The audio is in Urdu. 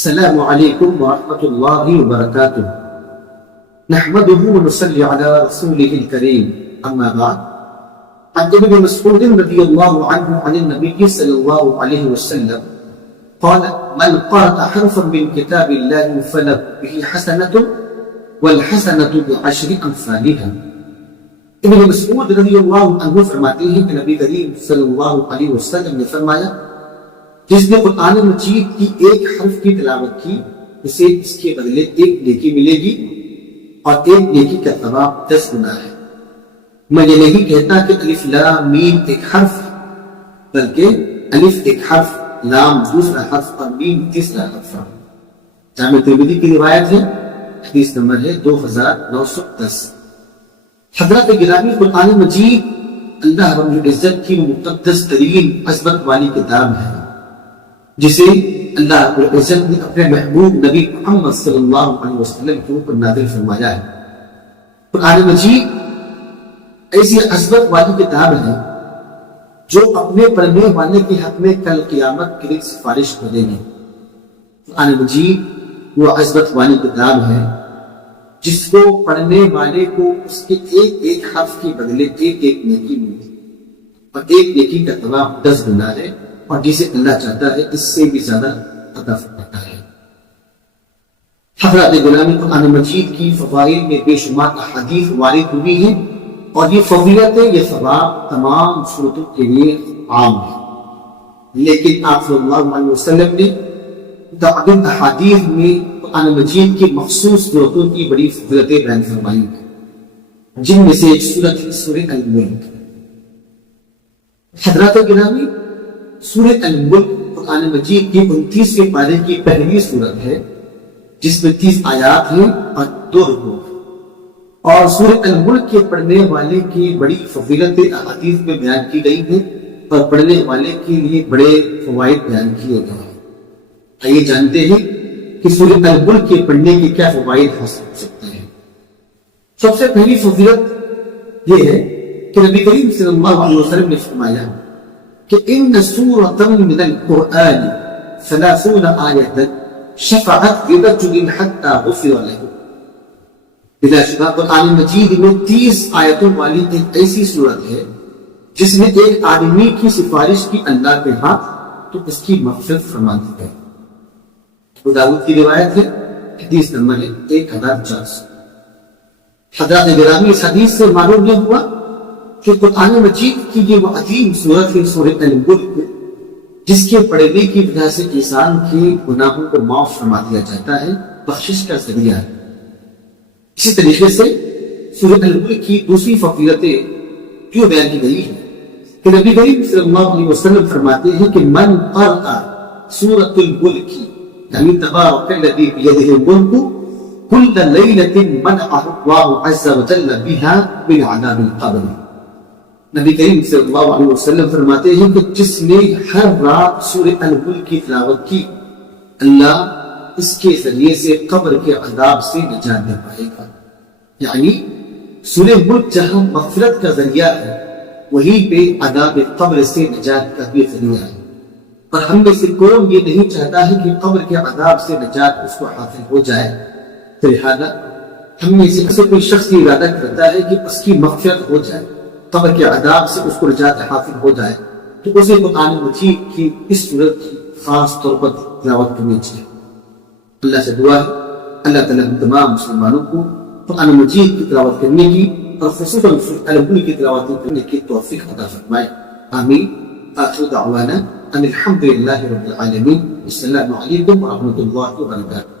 السلام علیکم ورحمۃ اللہ وبرکاتہ نحمده ونصلي على رسوله الكريم اما بعد عن ابن مسعود رضي الله عنه عن النبي صلى الله عليه وسلم قال من قرأ حرفا من كتاب الله فله به حسنة والحسنة بعشر أمثالها. ابن مسعود رضی اللہ عنہ فرماتے ہیں کہ نبی کریم صلی اللہ علیہ وسلم نے فرمایا جس نے قرآن مجید کی ایک حرف کی تلاوت کی اسے اس کے بدلے ایک نیکی ملے گی اور ایک نیکی کا ثواب 10 گنا ہے. میں یہ نہیں کہتا کہ الف لام میم ایک حرف بلکہ الف ایک حرف، لام دوسرا حرف اور میم تیسرا حرف. جامع ترمذی کی روایت ہے، حدیث نمبر ہے 2910. حضرات گرامی، قرآن مجید اللہ رب العزت کی مقدس ترین عظمت والی کتاب ہے جسے اللہ رب العزت نے اپنے محبوب نبی محمد صلی اللہ علیہ وسلم کے اوپر نازل فرمایا ہے. قرآن مجید ایسی عظمت والی کتاب ہے جو اپنے پڑھنے والے کے حق میں کل قیامت کے لیے سفارش کرے گی. قرآن مجید وہ عظمت والی کتاب ہے جس کو پڑھنے والے کو اس کے ایک ایک حرف کے بدلے ایک ایک نیکی ملتی اور ایک نیکی کا ثواب 10 گنا ہے، اور جسے اللہ چاہتا ہے اس سے بھی زیادہ عطا فرماتا ہے. حضرات گرامی، قرآن مجید کی فضائل میں بے شمار احادیث وارد ہوئی ہیں اور یہ فضیلت یہ ثواب تمام صورتوں کے لیے عام ہے، لیکن آپ صلی اللہ علیہ وسلم نے متعدد احادیث میں قرآن مجید کی مخصوص صورتوں کی بڑی فضیلتیں بیان فرمائی ہیں، جن میں سے ایک صورت ہے سورہ الملک. حضرات گرامی، سورہ الملک قرآن مجید کی 29ویں پارے کی پہلی صورت ہے جس میں 30 آیات ہیں اور 2 رکوع، اور سورہ الملک کے پڑھنے والے کی بڑی فضیلتیں احادیث میں بیان کی گئی ہیں اور پڑھنے والے کے لیے بڑے فوائد بیان کیے گئے ہیں. آئیے جانتے ہیں کہ سورہ الملک کے پڑھنے کے کیا فوائد حاصل ہو سکتے ہیں. سب سے پہلی فضیلت یہ ہے کہ نبی کریم صلی اللہ علیہ وسلم نے فرمایا کہ ان سورۃ من القرآن 30 آیۃ شفعت لرجل حتى غفر له. بلا شبہ قرآن مجید میں 30 آیتوں والی ایک ایسی صورت ہے جس میں ایک آدمی کی سفارش کی اللہ کے ہاں تو اس کی مغفرت فرما دی گئی. ابو داؤد کی روایت ہے، حدیث نمبر ہے 1400. حضرات گرامی، اس حدیث سے معلوم یہ ہوا کہ قرآن مجید کی یہ وہ عظیم صورت ہے سورہ الملک جس کے پڑھنے کی وجہ سے انسان کے گناہوں کو معاف فرما دیا جاتا ہے، بخشش کا ذریعہ ہے. اسی طریقے سے سورہ الملک کی دوسری فضیلتیں کیوں بیان کی گئی ہے کہ نبی کریم صلی اللہ علیہ وسلم فرماتے ہیں کہ من قرأ سورۃ الملک یعنی تبارک الذی بیدہ الملک کل لیلۃ منعہ اللہ عز وجل بها من عذاب القبر. نبی کریم صلی اللہ علیہ وسلم فرماتے ہیں کہ جس نے ہر رات سورہ الملک کی تلاوت کی اللہ اس کے ذریعے سے قبر کے عذاب سے نجات دے پائے گا. یعنی سورہ ملک جہاں مغفرت کا ذریعہ ہے وہیں پہ عذاب قبر سے نجات کا بھی ذریعہ ہے. اور ہم میں سے کون یہ نہیں چاہتا ہے کہ قبر کے عذاب سے نجات اس کو حاصل ہو جائے. تو لہٰذا ہم میں سے کوئی شخص یہ ارادہ کرتا ہے کہ اس کی مغفرت ہو جائے، قبر کے عذاب سے اس کو نجات حاصل ہو جائے، تو اسے قرآن مجید کی اس صورت کی خاص طور پر تلاوت کرنی چاہیے. اللہ سے دعا ہے اللہ تعالیٰ ہم تمام مسلمانوں کو قرآن مجید کی تلاوت کرنے کی اور خصوصاً الملک کی تلاوت کرنے کی توفیق عطا فرمائے. آمین. آخر دعوانا ان الحمد للہ رب العالمین. السلام علیکم ورحمۃ اللہ وبرکاتہ.